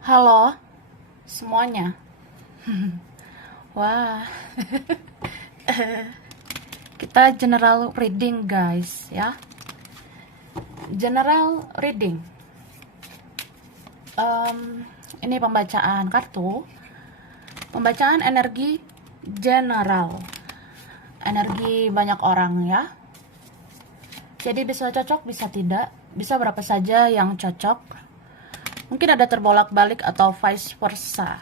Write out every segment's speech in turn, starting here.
Halo semuanya. Wah, kita general reading guys ya. General reading. Ini pembacaan kartu. Pembacaan energi general. Energi banyak orang ya. Jadi bisa cocok, bisa tidak. Bisa berapa saja yang cocok. Mungkin ada terbolak-balik atau vice versa.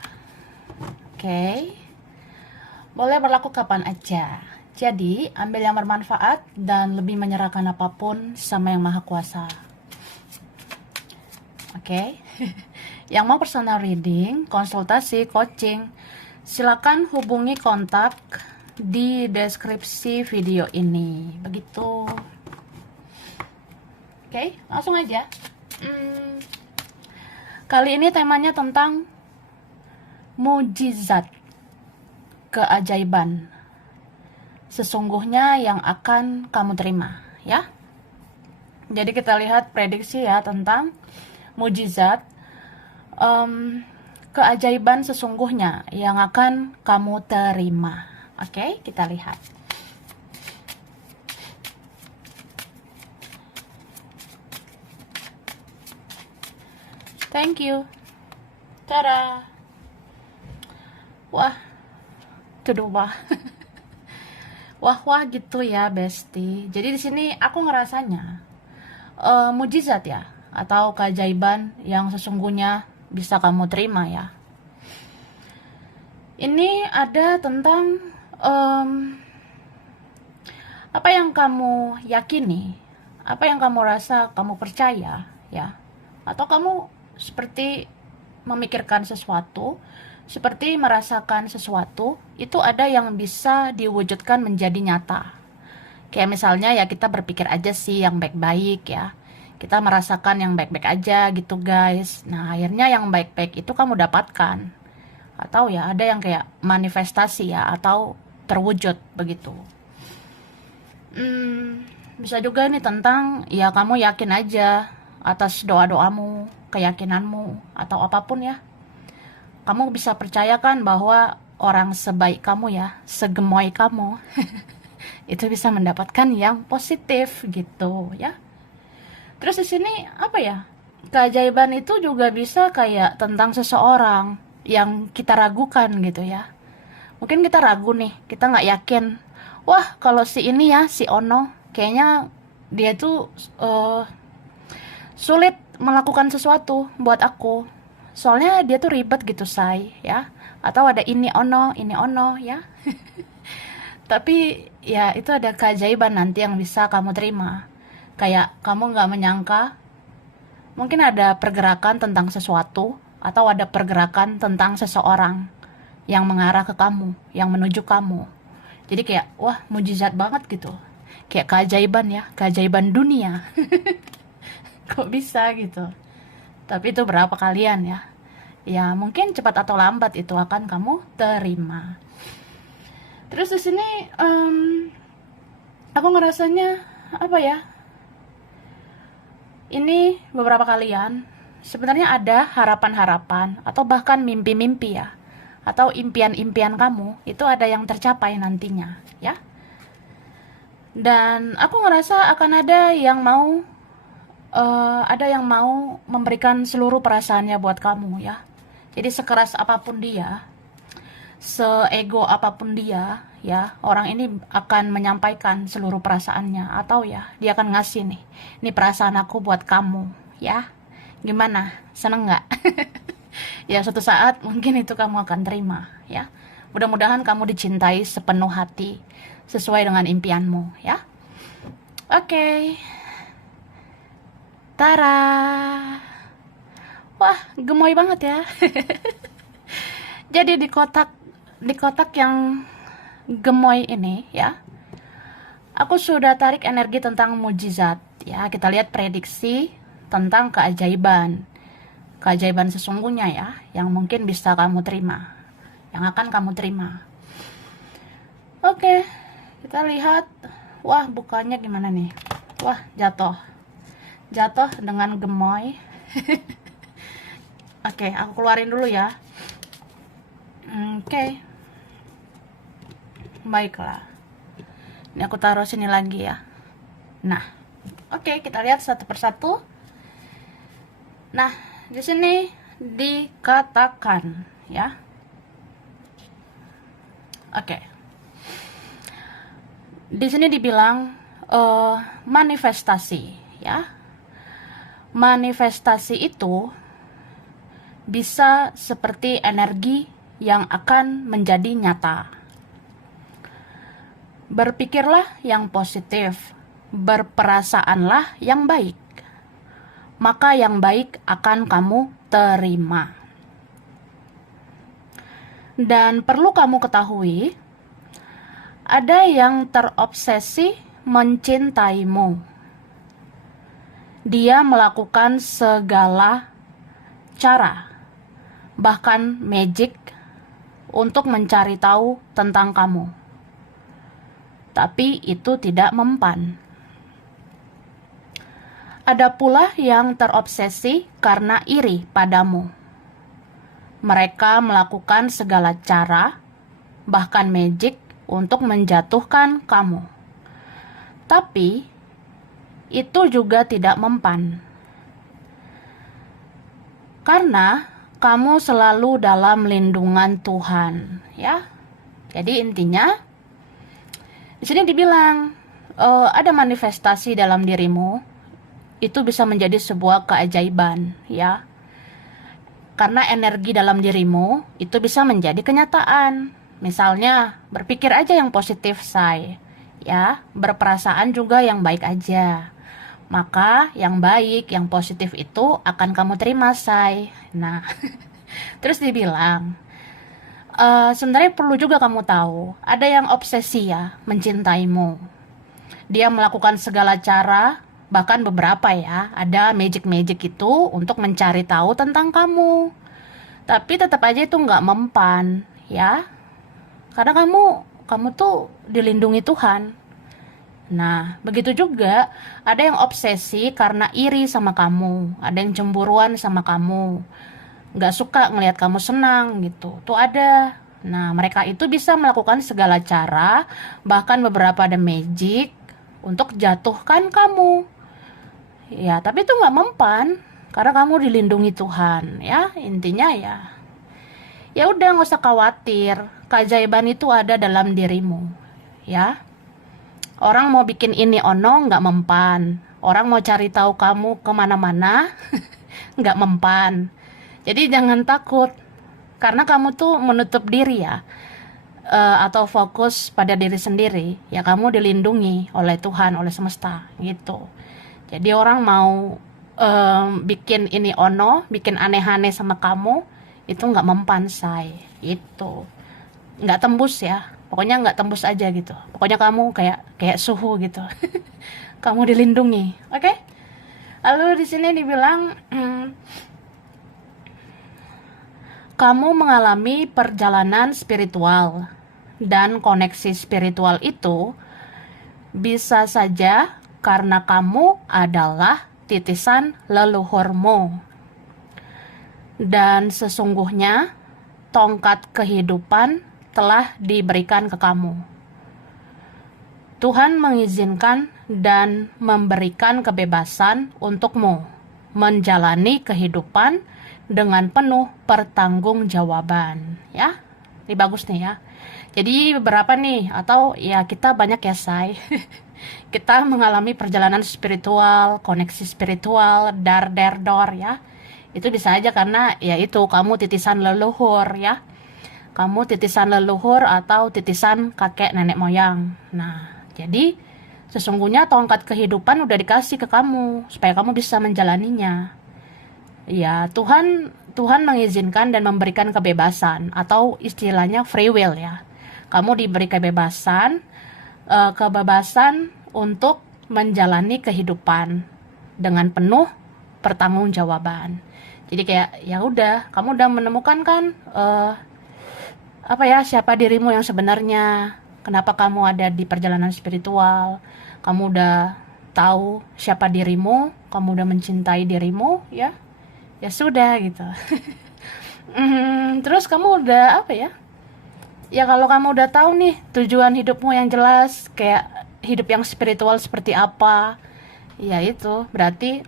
Oke. Boleh berlaku kapan aja. Jadi, ambil yang bermanfaat dan lebih menyerahkan apapun sama Yang Maha Kuasa. Oke. Yang mau personal reading, konsultasi, coaching, silakan hubungi kontak di deskripsi video ini. Begitu. Oke, langsung aja. Kali ini temanya tentang mujizat, keajaiban sesungguhnya yang akan kamu terima ya. Jadi kita lihat prediksi ya tentang mujizat, keajaiban sesungguhnya yang akan kamu terima. Oke, kita lihat. Thank you. Tada. Wah, tuduh wah. Wah gitu ya, Besti. Jadi di sini aku ngerasanya mujizat ya, atau keajaiban yang sesungguhnya bisa kamu terima ya. Ini ada tentang apa yang kamu yakini, apa yang kamu rasa, kamu percaya ya, atau kamu seperti memikirkan sesuatu, seperti merasakan sesuatu, itu ada yang bisa diwujudkan menjadi nyata. Kayak misalnya ya kita berpikir aja sih yang baik-baik ya. Kita merasakan yang baik-baik aja gitu guys. Nah akhirnya yang baik-baik itu kamu dapatkan. Atau ya ada yang kayak manifestasi ya, atau terwujud begitu. Bisa juga nih tentang ya kamu yakin aja atas doa-doamu, keyakinanmu, atau apapun ya. Kamu bisa percayakan bahwa orang sebaik kamu ya, segemoy kamu, itu bisa mendapatkan yang positif gitu ya. Terus di sini apa ya? Keajaiban itu juga bisa kayak tentang seseorang yang kita ragukan gitu ya. Mungkin kita ragu nih, kita nggak yakin. Wah, kalau si ini ya, si Ono, kayaknya dia tuh sulit melakukan sesuatu buat aku. Soalnya dia tuh ribet gitu, say, ya. Atau ada ini ono, ya. Tapi ya itu ada keajaiban nanti yang bisa kamu terima. Kayak kamu nggak menyangka, mungkin ada pergerakan tentang sesuatu, atau ada pergerakan tentang seseorang yang mengarah ke kamu, yang menuju kamu. Jadi kayak, wah mujizat banget gitu. Kayak keajaiban ya, keajaiban dunia. Kok bisa gitu. Tapi itu berapa kalian ya? Ya mungkin cepat atau lambat itu akan kamu terima. Terus di sini aku ngerasanya apa ya? Ini beberapa kalian sebenarnya ada harapan-harapan atau bahkan mimpi-mimpi ya, atau impian-impian kamu itu ada yang tercapai nantinya ya. Dan aku ngerasa akan ada yang mau memberikan seluruh perasaannya buat kamu ya. Jadi sekeras apapun dia, seego apapun dia, ya, orang ini akan menyampaikan seluruh perasaannya, atau ya, dia akan ngasih nih, ini perasaan aku buat kamu, ya. Gimana? Seneng nggak? Ya, suatu saat mungkin itu kamu akan terima, ya. Mudah-mudahan kamu dicintai sepenuh hati, sesuai dengan impianmu, ya. Oke. Tara. Wah, gemoy banget ya. Jadi di kotak yang gemoy ini ya, aku sudah tarik energi tentang mujizat ya. Kita lihat prediksi tentang keajaiban sesungguhnya ya, yang mungkin bisa kamu terima, yang akan kamu terima. Oke, kita lihat. Wah, bukanya gimana nih? Wah, jatuh dengan gemoy. Oke, aku keluarin dulu ya. Oke, baiklah. Ini aku taruh sini lagi ya. Nah, oke, kita lihat satu persatu. Nah, di sini dikatakan ya. Oke. Di sini dibilang manifestasi ya. Manifestasi itu bisa seperti energi yang akan menjadi nyata. Berpikirlah yang positif, berperasaanlah yang baik, maka yang baik akan kamu terima. Dan perlu kamu ketahui, ada yang terobsesi mencintaimu. Dia melakukan segala cara, bahkan magic, untuk mencari tahu tentang kamu. Tapi itu tidak mempan. Ada pula yang terobsesi karena iri padamu. Mereka melakukan segala cara, bahkan magic, untuk menjatuhkan kamu. Tapi itu juga tidak mempan. Karena kamu selalu dalam lindungan Tuhan, ya. Jadi intinya di sini dibilang ada manifestasi dalam dirimu, itu bisa menjadi sebuah keajaiban, ya. Karena energi dalam dirimu itu bisa menjadi kenyataan. Misalnya, berpikir aja yang positif, say. Ya, berperasaan juga yang baik aja. Maka yang baik, yang positif itu akan kamu terima, say. Nah, terus dibilang, sebenarnya perlu juga kamu tahu, ada yang obsesi ya, mencintaimu. Dia melakukan segala cara, bahkan beberapa ya, ada magic-magic itu untuk mencari tahu tentang kamu. Tapi tetap aja itu nggak mempan, ya. Karena kamu tuh dilindungi Tuhan. Nah, begitu juga ada yang obsesi karena iri sama kamu, ada yang cemburuan sama kamu, nggak suka ngelihat kamu senang gitu. Tuh ada. Nah, mereka itu bisa melakukan segala cara, bahkan beberapa ada magic untuk jatuhkan kamu. Ya, tapi itu nggak mempan karena kamu dilindungi Tuhan, ya. Intinya ya udah nggak usah khawatir. Keajaiban itu ada dalam dirimu, ya. Orang mau bikin ini ono nggak mempan. Orang mau cari tahu kamu kemana-mana nggak mempan. Jadi jangan takut karena kamu tuh menutup diri ya, atau fokus pada diri sendiri. Ya kamu dilindungi oleh Tuhan, oleh semesta gitu. Jadi orang mau bikin ini ono, bikin aneh-aneh sama kamu itu nggak mempan, say. Itu nggak tembus ya. Pokoknya nggak tembus aja gitu. Pokoknya kamu kayak suhu gitu. Kamu dilindungi, oke? Lalu di sini dibilang kamu mengalami perjalanan spiritual dan koneksi spiritual itu bisa saja karena kamu adalah titisan leluhurmu. Dan sesungguhnya tongkat kehidupan telah diberikan ke kamu. Tuhan mengizinkan dan memberikan kebebasan untukmu menjalani kehidupan dengan penuh pertanggungjawaban. Ya, ini bagus nih ya. Jadi beberapa nih, atau ya kita banyak ya, say. Kita mengalami perjalanan spiritual, koneksi spiritual, dar ya. Itu bisa aja karena ya itu kamu titisan leluhur ya. Kamu titisan leluhur atau titisan kakek nenek moyang. Nah, jadi sesungguhnya tongkat kehidupan udah dikasih ke kamu supaya kamu bisa menjalaninya. Ya, Tuhan mengizinkan dan memberikan kebebasan atau istilahnya free will ya. Kamu diberi kebebasan untuk menjalani kehidupan dengan penuh pertanggungjawaban. Jadi kayak ya udah, kamu udah menemukan kan siapa dirimu yang sebenarnya, kenapa kamu ada di perjalanan spiritual, kamu udah tahu siapa dirimu, kamu udah mencintai dirimu ya. Ya sudah gitu. Terus kamu udah apa ya? Ya kalau kamu udah tahu nih tujuan hidupmu yang jelas, kayak hidup yang spiritual seperti apa, ya itu berarti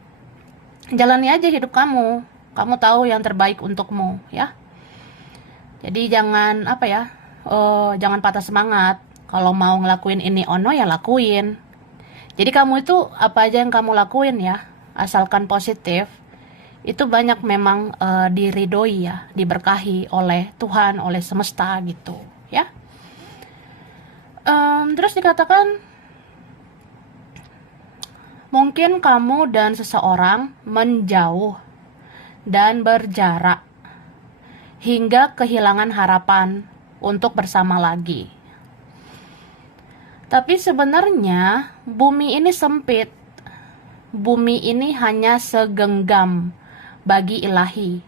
jalani aja hidup kamu. Kamu tahu yang terbaik untukmu, ya. Jadi jangan apa ya, jangan patah semangat. Kalau mau ngelakuin ini ono ya lakuin. Jadi kamu itu apa aja yang kamu lakuin ya, asalkan positif, itu banyak memang diridhoi ya, diberkahi oleh Tuhan, oleh semesta gitu, ya. Terus dikatakan mungkin kamu dan seseorang menjauh dan berjarak hingga kehilangan harapan untuk bersama lagi. Tapi sebenarnya bumi ini sempit. Bumi ini hanya segenggam bagi ilahi.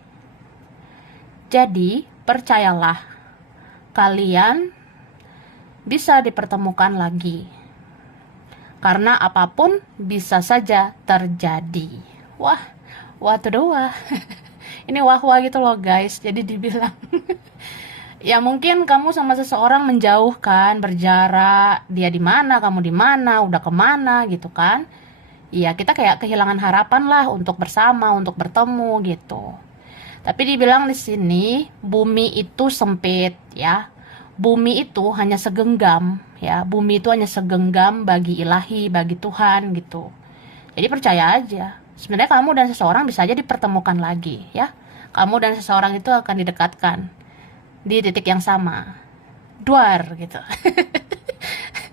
Jadi, percayalah, kalian bisa dipertemukan lagi. Karena apapun bisa saja terjadi. Wah, wah tuh wah. Ini wah-wah gitu loh guys. Jadi dibilang ya mungkin kamu sama seseorang menjauh kan, berjarak, dia di mana, kamu di mana, udah kemana gitu kan. Iya, kita kayak kehilangan harapan lah untuk bersama, untuk bertemu gitu. Tapi dibilang di sini bumi itu sempit ya. Bumi itu hanya segenggam ya. Bumi itu hanya segenggam bagi ilahi, bagi Tuhan gitu. Jadi percaya aja. Sebenarnya kamu dan seseorang bisa aja dipertemukan lagi ya. Kamu dan seseorang itu akan didekatkan di titik yang sama. Duar gitu.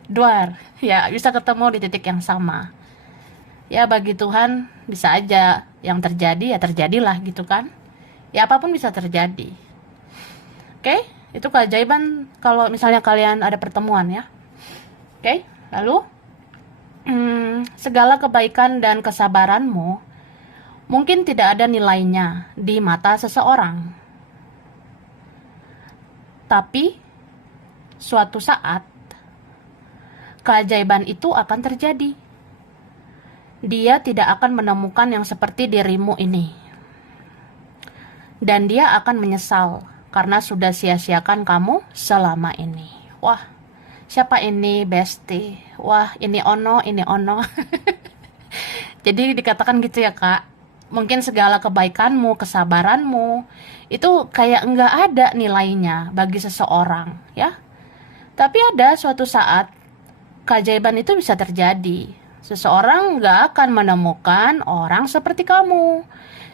Duar. Ya, bisa ketemu di titik yang sama. Ya bagi Tuhan bisa aja yang terjadi ya terjadilah gitu kan. Ya apapun bisa terjadi. Oke, itu keajaiban kalau misalnya kalian ada pertemuan ya. Oke, lalu segala kebaikan dan kesabaranmu mungkin tidak ada nilainya di mata seseorang. Tapi suatu saat keajaiban itu akan terjadi. Dia tidak akan menemukan yang seperti dirimu ini. Dan dia akan menyesal karena sudah sia-siakan kamu selama ini. Wah, siapa ini bestie? Wah, ini ono, ini ono. Jadi dikatakan gitu ya kak. Mungkin segala kebaikanmu, kesabaranmu, itu kayak nggak ada nilainya bagi seseorang, ya. Tapi ada suatu saat keajaiban itu bisa terjadi. Seseorang nggak akan menemukan orang seperti kamu.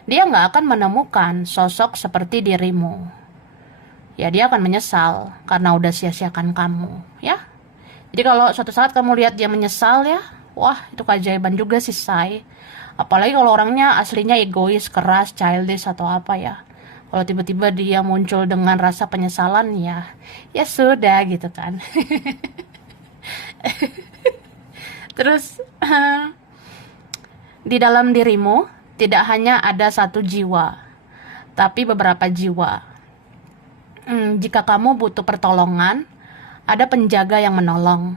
Dia nggak akan menemukan sosok seperti dirimu. Ya dia akan menyesal karena udah sia-siakan kamu, ya. Jadi kalau suatu saat kamu lihat dia menyesal ya, wah itu keajaiban juga sih say. Apalagi kalau orangnya aslinya egois, keras, childish atau apa ya. Kalau tiba-tiba dia muncul dengan rasa penyesalan ya, ya sudah gitu kan. Terus di dalam dirimu tidak hanya ada satu jiwa, tapi beberapa jiwa. Jika kamu butuh pertolongan, ada penjaga yang menolong.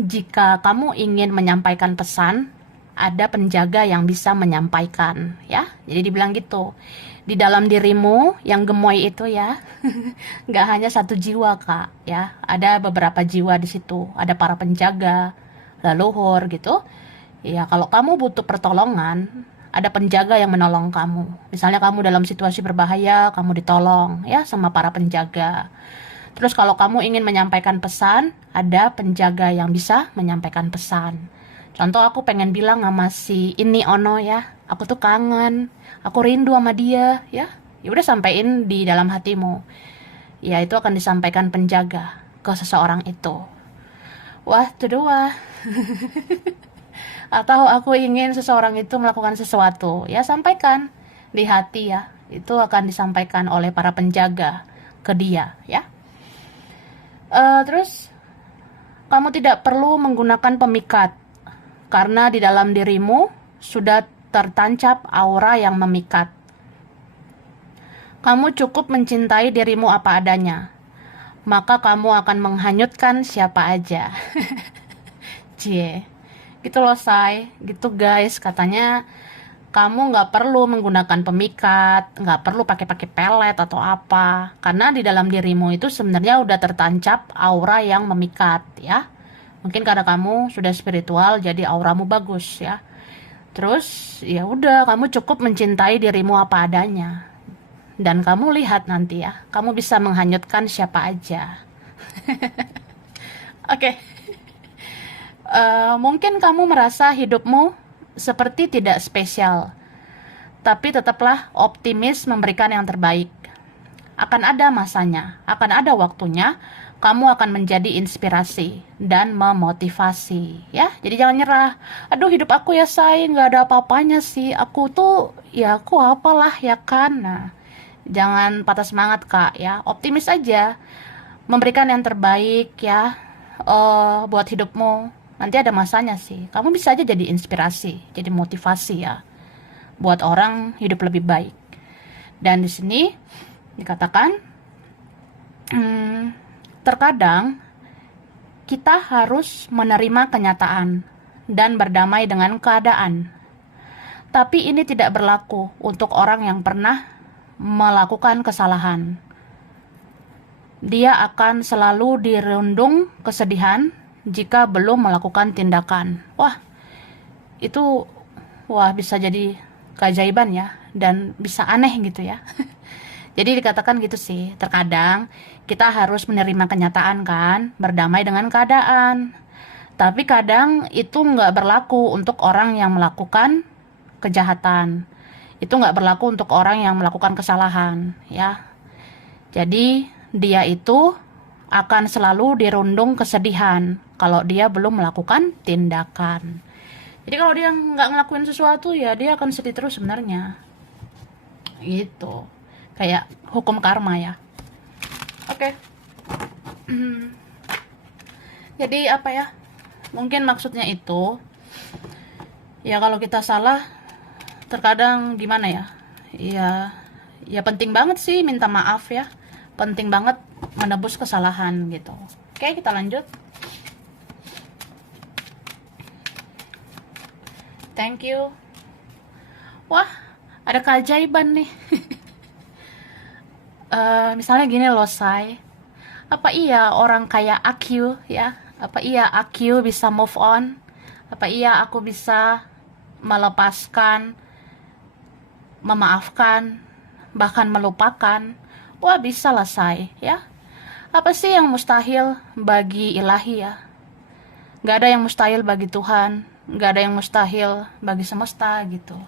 Jika kamu ingin menyampaikan pesan, ada penjaga yang bisa menyampaikan, ya. Jadi dibilang gitu. Di dalam dirimu yang gemoy itu ya, nggak hanya satu jiwa kak, ya. Ada beberapa jiwa di situ. Ada para penjaga, leluhur gitu. Ya kalau kamu butuh pertolongan, ada penjaga yang menolong kamu. Misalnya kamu dalam situasi berbahaya, kamu ditolong ya sama para penjaga. Terus kalau kamu ingin menyampaikan pesan, ada penjaga yang bisa menyampaikan pesan. Contoh aku pengen bilang sama si ini ono ya, aku tuh kangen, aku rindu sama dia ya. Ya udah sampein di dalam hatimu. Ya itu akan disampaikan penjaga ke seseorang itu. Wah, tuh doa. Atau aku ingin seseorang itu melakukan sesuatu, ya sampaikan di hati ya. Itu akan disampaikan oleh para penjaga ke dia ya. Terus kamu tidak perlu menggunakan pemikat karena di dalam dirimu sudah tertancap aura yang memikat. Kamu cukup mencintai dirimu apa adanya, maka kamu akan menghanyutkan siapa aja. Cie, gitu loh say, gitu guys. Katanya Kamu nggak perlu menggunakan pemikat, nggak perlu pakai-pakai pelet atau apa, karena di dalam dirimu itu sebenarnya udah tertancap aura yang memikat ya. Mungkin karena kamu sudah spiritual, jadi auramu bagus ya. Terus ya udah, kamu cukup mencintai dirimu apa adanya. Dan kamu lihat nanti ya, kamu bisa menghanyutkan siapa aja. Oke. Mungkin kamu merasa hidupmu seperti tidak spesial, tapi tetaplah optimis memberikan yang terbaik. Akan ada masanya, akan ada waktunya, kamu akan menjadi inspirasi dan memotivasi, ya. Jadi jangan nyerah. Aduh, hidup aku ya say, nggak ada apa-apanya sih. Aku tuh, ya aku apalah ya kan. Nah, jangan patah semangat kak, ya. Optimis aja, memberikan yang terbaik ya, buat hidupmu. Nanti ada masanya sih. Kamu bisa aja jadi inspirasi, jadi motivasi ya, buat orang hidup lebih baik. Dan di sini dikatakan, terkadang kita harus menerima kenyataan dan berdamai dengan keadaan. Tapi ini tidak berlaku untuk orang yang pernah melakukan kesalahan. Dia akan selalu dirundung kesedihan jika belum melakukan tindakan. Itu bisa jadi keajaiban ya, dan bisa aneh gitu ya. Jadi dikatakan gitu sih, terkadang kita harus menerima kenyataan kan, berdamai dengan keadaan. Tapi kadang itu nggak berlaku untuk orang yang melakukan kejahatan. Itu nggak berlaku untuk orang yang melakukan kesalahan ya. Jadi dia itu akan selalu dirundung kesedihan kalau dia belum melakukan tindakan. Jadi kalau dia nggak ngelakuin sesuatu ya dia akan sedih terus sebenarnya. Gitu. Kayak hukum karma ya. Oke. Jadi apa ya? Mungkin maksudnya itu ya, kalau kita salah terkadang gimana ya? Ya penting banget sih minta maaf ya. Penting banget menebus kesalahan gitu. Oke, kita lanjut. Thank you. Wah, ada keajaiban nih. Misalnya gini loh, Say. Apa iya orang kayak aku ya? Apa iya aku bisa move on? Apa iya aku bisa melepaskan, memaafkan, bahkan melupakan? Wah, bisa lah, Say ya. Apa sih yang mustahil bagi ilahi ya? Gak ada yang mustahil bagi Tuhan. Gak ada yang mustahil bagi semesta gitu.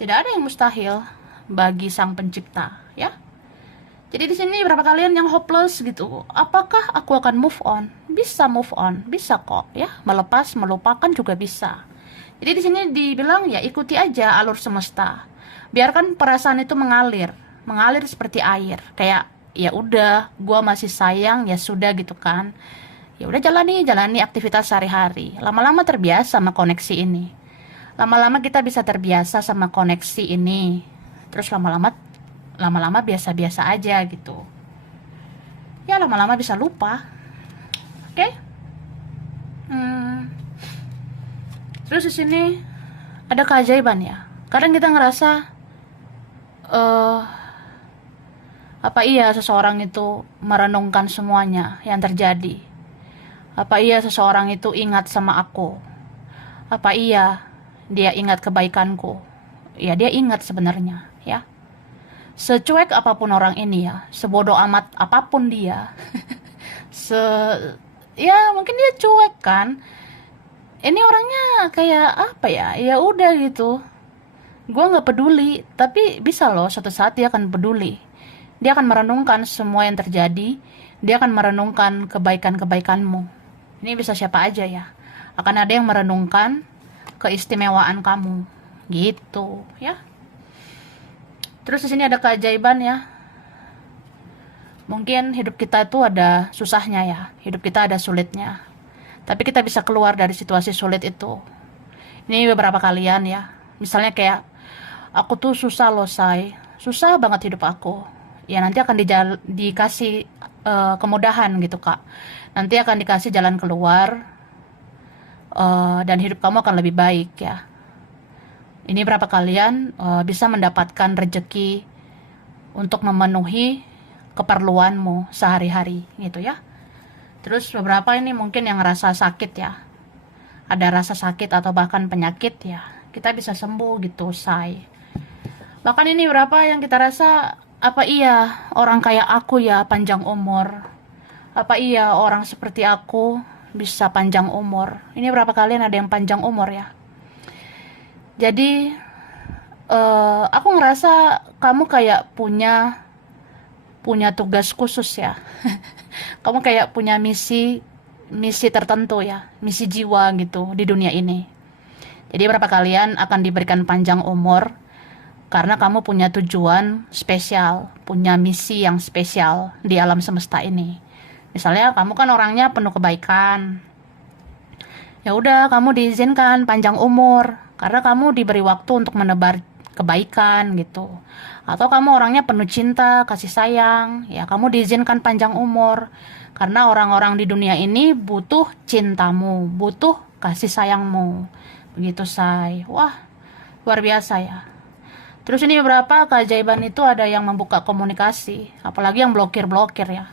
Tidak ada yang mustahil bagi Sang Pencipta ya. Jadi di sini berapa kalian yang hopeless gitu? Apakah aku akan move on? Bisa move on, bisa kok ya. Melepas, melupakan juga bisa. Jadi di sini dibilang ya ikuti aja alur semesta. Biarkan perasaan itu mengalir seperti air. Kayak ya udah, gua masih sayang ya sudah gitu kan. Ya udah jalani aktivitas sehari-hari. Lama-lama terbiasa sama koneksi ini. Lama-lama kita bisa terbiasa sama koneksi ini. Terus lama-lama biasa-biasa aja gitu. Ya lama-lama bisa lupa. Oke? Terus di sini ada keajaiban ya. Kadang kita ngerasa apa iya seseorang itu merenungkan semuanya yang terjadi? Apa iya seseorang itu ingat sama aku? Apa iya dia ingat kebaikanku? Ya dia ingat sebenarnya ya. Secuek apapun orang ini ya, sebodoh amat apapun dia, ya mungkin dia cuek kan. Ini orangnya kayak apa ya? Ya udah gitu. Gue nggak peduli, tapi bisa loh suatu saat dia akan peduli. Dia akan merenungkan semua yang terjadi. Dia akan merenungkan kebaikan-kebaikanmu. Ini bisa siapa aja ya. Akan ada yang merenungkan keistimewaan kamu, gitu ya. Terus di sini ada keajaiban ya. Mungkin hidup kita itu ada susahnya ya, hidup kita ada sulitnya. Tapi kita bisa keluar dari situasi sulit itu. Ini beberapa kalian ya. Misalnya kayak aku tuh susah loh, Say. Susah banget hidup aku. Ya nanti akan dikasih kemudahan gitu, Kak. Nanti akan dikasih jalan keluar dan hidup kamu akan lebih baik ya. Ini berapa kalian bisa mendapatkan rezeki untuk memenuhi keperluanmu sehari-hari gitu ya. Terus beberapa ini mungkin yang rasa sakit ya. Ada rasa sakit atau bahkan penyakit ya. Kita bisa sembuh gitu, say. Bahkan ini berapa yang kita rasa, apa iya orang kayak aku ya panjang umur? Apa iya orang seperti aku bisa panjang umur? Ini berapa kalian ada yang panjang umur ya? Jadi aku ngerasa kamu kayak punya punya tugas khusus ya. Kamu kayak punya misi misi tertentu ya, misi jiwa gitu di dunia ini. Jadi berapa kalian akan diberikan panjang umur karena kamu punya tujuan spesial, punya misi yang spesial di alam semesta ini. Misalnya kamu kan orangnya penuh kebaikan. Ya udah, kamu diizinkan panjang umur karena kamu diberi waktu untuk menebar kebaikan gitu. Atau kamu orangnya penuh cinta, kasih sayang, ya kamu diizinkan panjang umur karena orang-orang di dunia ini butuh cintamu, butuh kasih sayangmu. Begitu, say. Wah, luar biasa ya. Terus ini beberapa keajaiban itu ada yang membuka komunikasi, apalagi yang blokir-blokir ya.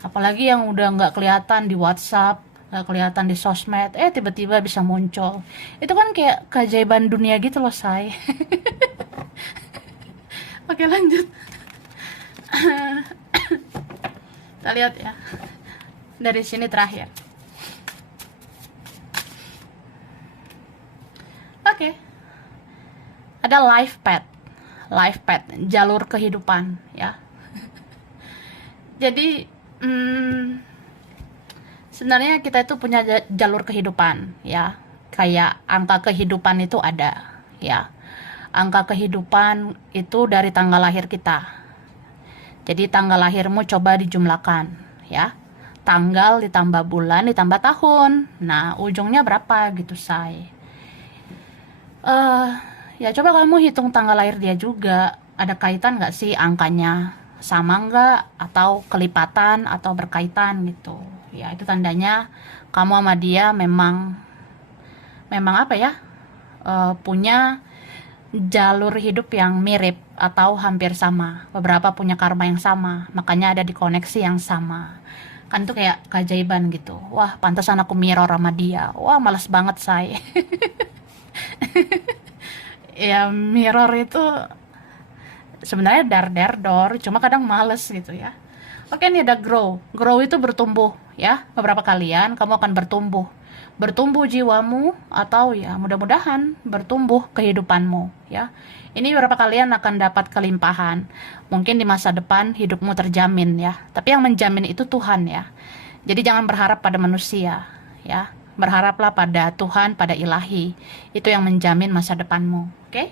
Apalagi yang udah nggak kelihatan di WhatsApp, nggak kelihatan di sosmed, tiba-tiba bisa muncul. Itu kan kayak keajaiban dunia gitu loh, say. Oke, lanjut. Kita lihat ya. Dari sini terakhir. Oke. Ada life path. Life path, jalur kehidupan ya. Jadi sebenarnya kita itu punya jalur kehidupan ya. Kayak angka kehidupan itu ada ya. Angka kehidupan itu dari tanggal lahir kita. Jadi tanggal lahirmu coba dijumlahkan ya. Tanggal ditambah bulan ditambah tahun. Nah, ujungnya berapa gitu, say. Ya coba kamu hitung tanggal lahir dia juga. Ada kaitan nggak sih angkanya? Sama nggak? Atau kelipatan atau berkaitan gitu. Ya itu tandanya kamu sama dia memang apa ya? Punya jalur hidup yang mirip atau hampir sama. Beberapa punya karma yang sama, makanya ada di koneksi yang sama. Kan itu kayak keajaiban gitu. Wah, pantesan aku mirror sama dia. Wah, males banget, say. Ya, mirror itu sebenarnya dar cuma kadang males gitu ya. Oke, ini ada grow. Grow itu bertumbuh ya. Beberapa kalian kamu akan bertumbuh jiwamu, atau ya mudah-mudahan bertumbuh kehidupanmu ya. Ini beberapa kalian akan dapat kelimpahan. Mungkin di masa depan hidupmu terjamin ya. Tapi yang menjamin itu Tuhan ya. Jadi jangan berharap pada manusia ya. Berharaplah pada Tuhan, pada ilahi. Itu yang menjamin masa depanmu. Oke?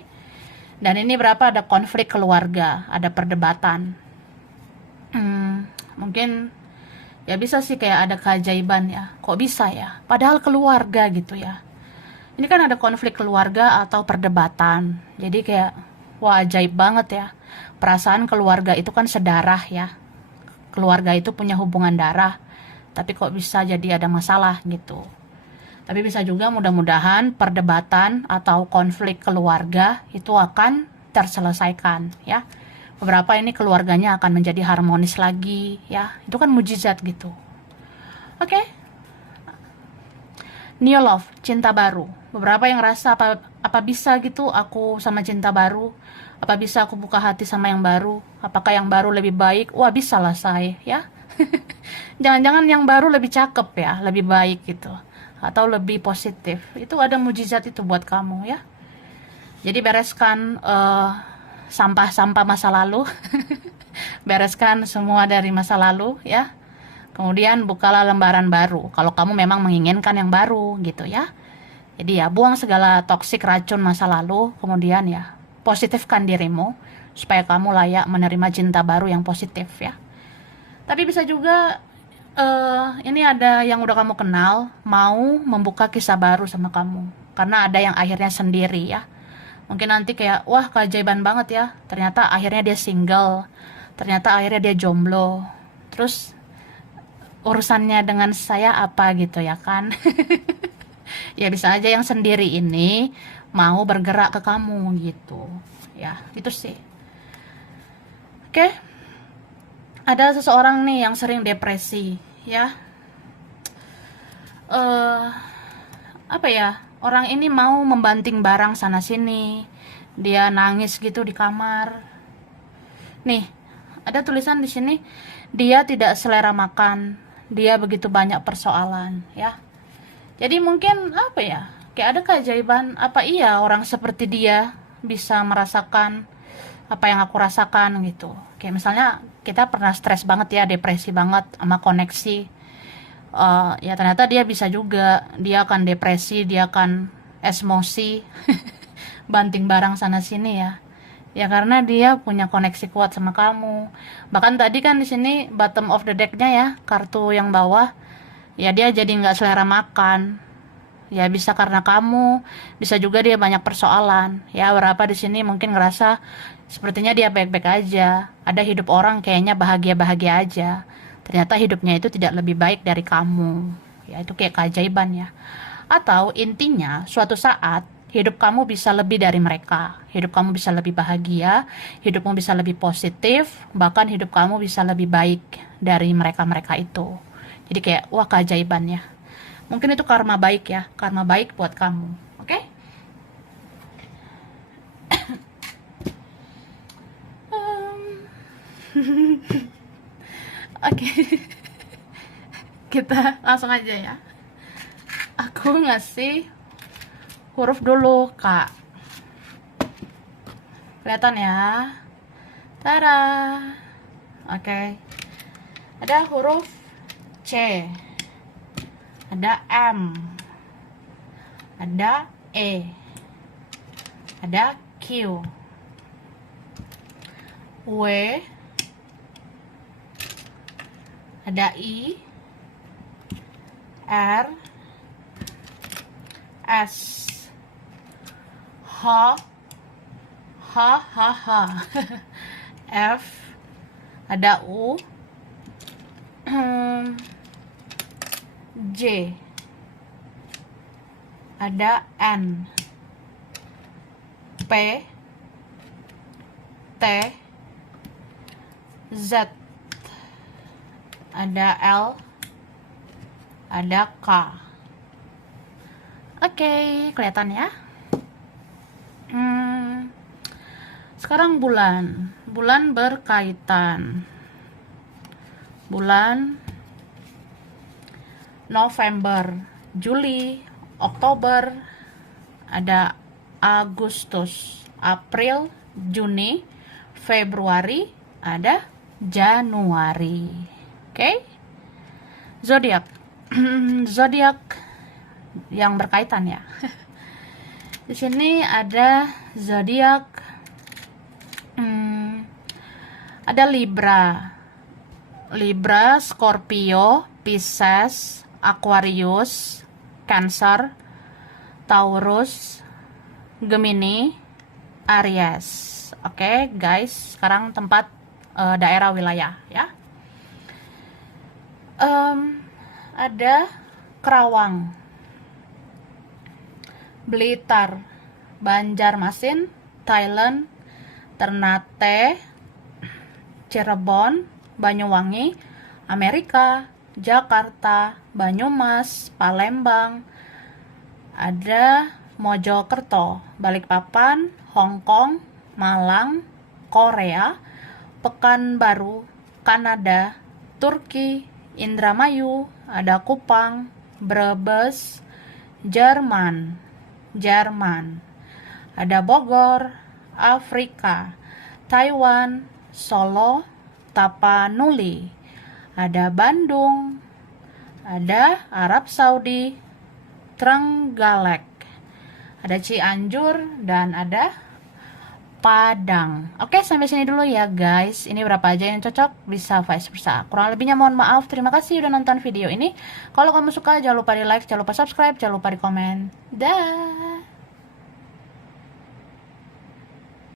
Dan ini berapa ada konflik keluarga, ada perdebatan. Mungkin ya bisa sih kayak ada keajaiban ya. Kok bisa ya? Padahal keluarga gitu ya. Ini kan ada konflik keluarga atau perdebatan. Jadi kayak wah, ajaib banget ya. Perasaan keluarga itu kan sedarah ya. Keluarga itu punya hubungan darah. Tapi kok bisa jadi ada masalah gitu. Tapi bisa juga mudah-mudahan perdebatan atau konflik keluarga itu akan terselesaikan ya. Beberapa ini keluarganya akan menjadi harmonis lagi ya. Itu kan mujizat gitu. Oke. New love, cinta baru. Beberapa yang rasa apa bisa gitu aku sama cinta baru? Apa bisa aku buka hati sama yang baru? Apakah yang baru lebih baik? Wah, bisa lah, say ya. Jangan-jangan yang baru lebih cakep ya, lebih baik gitu. Atau lebih positif. Itu ada mujizat itu buat kamu ya. Jadi bereskan sampah-sampah masa lalu. Bereskan semua dari masa lalu ya. Kemudian bukalah lembaran baru kalau kamu memang menginginkan yang baru gitu ya. Jadi ya buang segala toksik racun masa lalu, kemudian ya positifkan dirimu supaya kamu layak menerima cinta baru yang positif ya. Tapi bisa juga ini ada yang udah kamu kenal mau membuka kisah baru sama kamu karena ada yang akhirnya sendiri ya. Mungkin nanti kayak wah, keajaiban banget ya, ternyata akhirnya dia single, ternyata akhirnya dia jomblo, terus urusannya dengan saya apa gitu ya kan. Ya bisa aja yang sendiri ini mau bergerak ke kamu gitu. Ya, itu sih. Oke. Ada seseorang nih yang sering depresi, ya. eh Apa ya? Orang ini mau membanting barang sana sini. Dia nangis gitu di kamar. Nih, ada tulisan di sini, dia tidak selera makan, dia begitu banyak persoalan, ya. Jadi mungkin apa ya? Kayak ada keajaiban, apa iya orang seperti dia bisa merasakan apa yang aku rasakan gitu. Kayak misalnya kita pernah stres banget ya, depresi banget sama koneksi. Ya ternyata dia bisa juga, dia akan depresi, dia akan emosi, banting barang sana sini ya. Ya karena dia punya koneksi kuat sama kamu. Bahkan tadi kan di sini bottom of the deck-nya ya, kartu yang bawah, ya dia jadi nggak selera makan. Ya bisa karena kamu, bisa juga dia banyak persoalan. Ya berapa di sini mungkin ngerasa sepertinya dia baik-baik aja. Ada hidup orang kayaknya bahagia-bahagia aja. Ternyata hidupnya itu tidak lebih baik dari kamu. Ya itu kayak keajaiban ya. Atau intinya suatu saat hidup kamu bisa lebih dari mereka. Hidup kamu bisa lebih bahagia, hidupmu bisa lebih positif, bahkan hidup kamu bisa lebih baik dari mereka-mereka itu. Jadi kayak wah keajaiban ya. Mungkin itu karma baik ya, karma baik buat kamu. Oke? Oke. Kita langsung aja ya. Aku ngasih huruf dulu, Kak. Kelihatan ya? Tada. Oke. Ada huruf C. Ada M. Ada E. Ada Q. W. Ada I. R. S. H. H. H. H. F. Ada U. J. Ada N. P. T. Z. Ada L. Ada K. Oke, kelihatan ya. Sekarang bulan. Bulan berkaitan. Bulan November, Juli, Oktober, ada Agustus, April, Juni, Februari, ada Januari. Oke? Zodiak. Zodiak yang berkaitan ya. Di sini ada zodiak ada Libra. Libra, Scorpio, Pisces, Aquarius, Cancer, Taurus, Gemini, Aries. Oke, guys, sekarang tempat daerah wilayah ya. Ada Kerawang, Blitar, Banjarmasin, Thailand, Ternate, Cirebon, Banyuwangi, Amerika, Jakarta, Banyumas, Palembang, ada Mojokerto, Balikpapan, Hong Kong, Malang, Korea, Pekanbaru, Kanada, Turki, Indramayu, ada Kupang, Brebes, Jerman, ada Bogor, Afrika, Taiwan, Solo, Tapanuli, ada Bandung, ada Arab Saudi, Trenggalek, ada Cianjur, dan ada Padang. Oke, sampai sini dulu ya guys. Ini berapa aja yang cocok, bisa vice versa. Kurang lebihnya mohon maaf. Terima kasih udah nonton video ini. Kalau kamu suka, jangan lupa di like, jangan lupa subscribe, jangan lupa di komen. Dah.